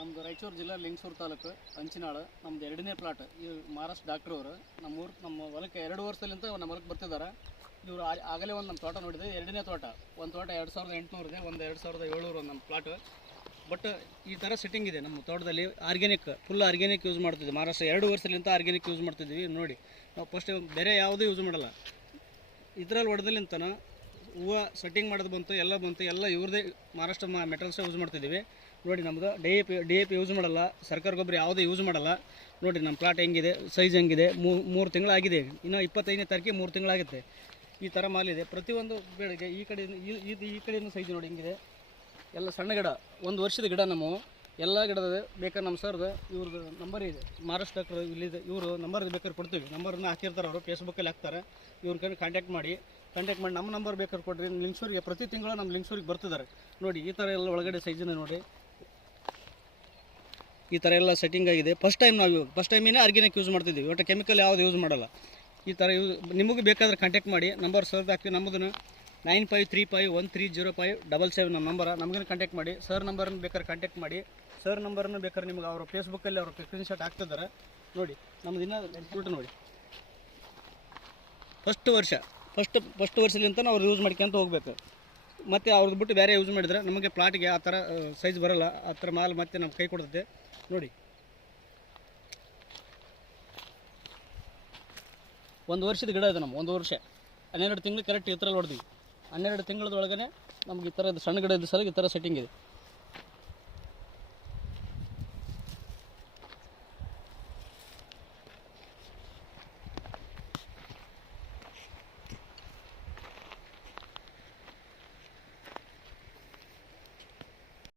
ನಮ್ಮದು ರಾಯಚೂರು ಜಿಲ್ಲೆ ಲಿಂಗಸೂರು ತಾಲೂಕು ಅಂಚಿನಾಳು. ನಮ್ಮದು ಎರಡನೇ ಪ್ಲಾಟ್. ಇವು ಮಹಾರಾಷ್ಟ್ರ ಡಾಕ್ಟ್ರು ಅವರು ನಮ್ಮ ಹೊಲಕ್ಕೆ 2 ವರ್ಷದಲ್ಲಿಂದ ನಮ್ಮ ಹೊಲಕ್ಕೆ ಬರ್ತಿದ್ದಾರೆ. ಇವರು ಆಗಲೇ ಒಂದು ನಮ್ಮ ತೋಟ ನೋಡಿದೆ, ಎರಡನೇ ತೋಟ. ಒಂದು ತೋಟ 2800 ಇದೆ, ಒಂದು 2700 ನಮ್ಮ ಪ್ಲಾಟ್. ಬಟ್ ಈ ಥರ ಸೆಟ್ಟಿಂಗ್ ಇದೆ ನಮ್ಮ ತೋಟದಲ್ಲಿ. ಆರ್ಗ್ಯಾನಿಕ್, ಫುಲ್ ಆರ್ಗ್ಯಾನಿಕ್ ಯೂಸ್ ಮಾಡ್ತಿದ್ವಿ. ಮಹಾರಾಷ್ಟ್ರ 2 ವರ್ಷದಿಂದ ಆರ್ಗ್ಯಾನಿಕ್ ಯೂಸ್ ಮಾಡ್ತಿದ್ವಿ. ನೋಡಿ, ನಾವು ಫಸ್ಟ್ ಬೇರೆ ಯಾವುದೂ ಯೂಸ್ ಮಾಡಲ್ಲ. ಇದರಲ್ಲಿ ಹೊಡೆದಲ್ಲಿಂತನ ಹೂವು ಸೆಟ್ಟಿಂಗ್ ಮಾಡೋದು ಬಂತು, ಎಲ್ಲ ಇವ್ರದ್ದೇ ಮಹಾರಾಷ್ಟ್ರ ಮೆಟಲ್ಸೇ ಯೂಸ್ ಮಾಡ್ತಿದ್ದೀವಿ. ನೋಡಿ, ನಮ್ಮದು ಡಿ ಎ ಪಿ ಯೂಸ್ ಮಾಡಲ್ಲ, ಸರ್ಕಾರ ಗೊಬ್ಬರ ಯಾವುದೇ ಯೂಸ್ ಮಾಡಲ್ಲ. ನೋಡಿ ನಮ್ಮ ಪ್ಲಾಟ್ ಹೆಂಗಿದೆ, ಸೈಜ್ ಹೆಂಗಿದೆ. 3 ತಿಂಗಳಾಗಿದೆ, ಇನ್ನು 25ನೇ ತಾರೀಕಿಗೆ 3 ತಿಂಗಳಾಗುತ್ತೆ. ಈ ಥರ ಮಾಲಿದೆ. ಪ್ರತಿಯೊಂದು ಬೆಳೆಗೆ ಈ ಕಡೆಯಿಂದ ಸೈಜ್ ನೋಡಿ ಹಿಂಗಿದೆ. ಎಲ್ಲ ಸಣ್ಣ ಗಿಡ, 1 ವರ್ಷದ ಗಿಡ. ನಮ್ಮ ಎಲ್ಲ ಗಿಡದ ಬೇಕಾದ್ರೆ ನಮ್ಮ ಸರ್ದು ಇವ್ರದ್ದು ನಂಬರ್ ಇದೆ, ಮಹಾರಾಷ್ಟ್ರ ಡಾಕ್ಟ್ರು ಇಲ್ಲಿದೆ. ಇವರು ನಂಬರ್ ಬೇಕಾದ್ರೆ ಕೊಡ್ತೀವಿ. ನಂಬರನ್ನ ಹಾಕಿರ್ತಾರೆ ಅವರು, ಫೇಸ್ಬುಕ್ಕಲ್ಲಿ ಹಾಕ್ತಾರೆ. ಇವ್ರ ಕಡೆ ಕಾಂಟ್ಯಾಕ್ಟ್ ಮಾಡಿ ನಮ್ಮ ನಂಬರ್ ಬೇಕಾದ್ರೆ ಕೊಡ್ರಿ. ಲಿಂಗಸೂರಿಗೆ ಪ್ರತಿ ತಿಂಗಳು ನಮ್ಮ ಲಿಂಗಸೂರಿಗೆ ಬರ್ತಿದ್ದಾರೆ. ನೋಡಿ, ಈ ಥರ ಎಲ್ಲ ಒಳಗಡೆ ಸೈಜಿನ ನೋಡಿ, ಈ ಥರ ಎಲ್ಲ ಸೆಟ್ಟಿಂಗ್ ಆಗಿದೆ. ಫಸ್ಟ್ ಟೈಮಿನೇ ಆರ್ಗ್ಯಾನಿಕ್ ಯೂಸ್ ಮಾಡ್ತಿದ್ದೀವಿ. ಒಟ್ಟು ಕೆಮಿಕಲ್ ಯಾವುದು ಯೂಸ್ ಮಾಡಲ್ಲ. ಈ ಥರ ನಿಮಗೂ ಬೇಕಾದ್ರೆ ಕಾಂಟ್ಯಾಕ್ಟ್ ಮಾಡಿ. ನಂಬರ್ ಸರ್ದು ಹಾಕ್ತೀವಿ. ನಮ್ಮದನ್ನು 9535130577 ನಮ್ಮ ನಂಬರ. ನಮಗೇನು ಕಾಂಟ್ಯಾಕ್ಟ್ ಮಾಡಿ. ಸರ್ ನಂಬರನ್ನು ಬೇಕಾದ್ರೆ ಕಾಂಟ್ಯಾಕ್ಟ್ ಮಾಡಿ. ಸರ್ ನಂಬರನ್ನು ಬೇಕಾದ್ರೆ ನಿಮ್ಗೆ ಅವರು ಫೇಸ್ಬುಕ್ಕಲ್ಲಿ ಅವರು ಸ್ಕ್ರೀನ್ಶಾಟ್ ಹಾಕ್ತಿದ್ದಾರೆ. ನೋಡಿ, ನಮ್ಮದು ಇನ್ನೂ ಫ್ರೂಟ್ ನೋಡಿ, ಫಸ್ಟ್ ವರ್ಷಲಿಂತ ಅವ್ರು ಯೂಸ್ ಮಾಡ್ಕೊಂತ ಹೋಗ್ಬೇಕು. ಮತ್ತು ಅವ್ರದ್ದು ಬಿಟ್ಟು ಬೇರೆ ಯೂಸ್ ಮಾಡಿದ್ರೆ ನಮಗೆ ಪ್ಲಾಟಿಗೆ ಆ ಥರ ಸೈಜ್ ಬರೋಲ್ಲ. ಆ ಥರ ಮಾಲ್ ಮತ್ತೆ ನಮ್ಮ ಕೈ ಕೊಡ್ತದೆ. ನೋಡಿ, 1 ವರ್ಷದ ಗಿಡ ಇದೆ. ನಮ್ಮ 1 ವರ್ಷ 12 ತಿಂಗಳು ಕರೆಕ್ಟ್ ಈ ಥರ ಹೊಡೆದ್ವಿ. 12 ತಿಂಗಳದೊಳಗನೆ ನಮ್ಗೆ ಈ ಥರದ್ದು ಸಣ್ಣ ಗಿಡ ಇದ್ದ ಸಲ ಈ ಥರ ಸೆಟ್ಟಿಂಗ್ ಇದೆ.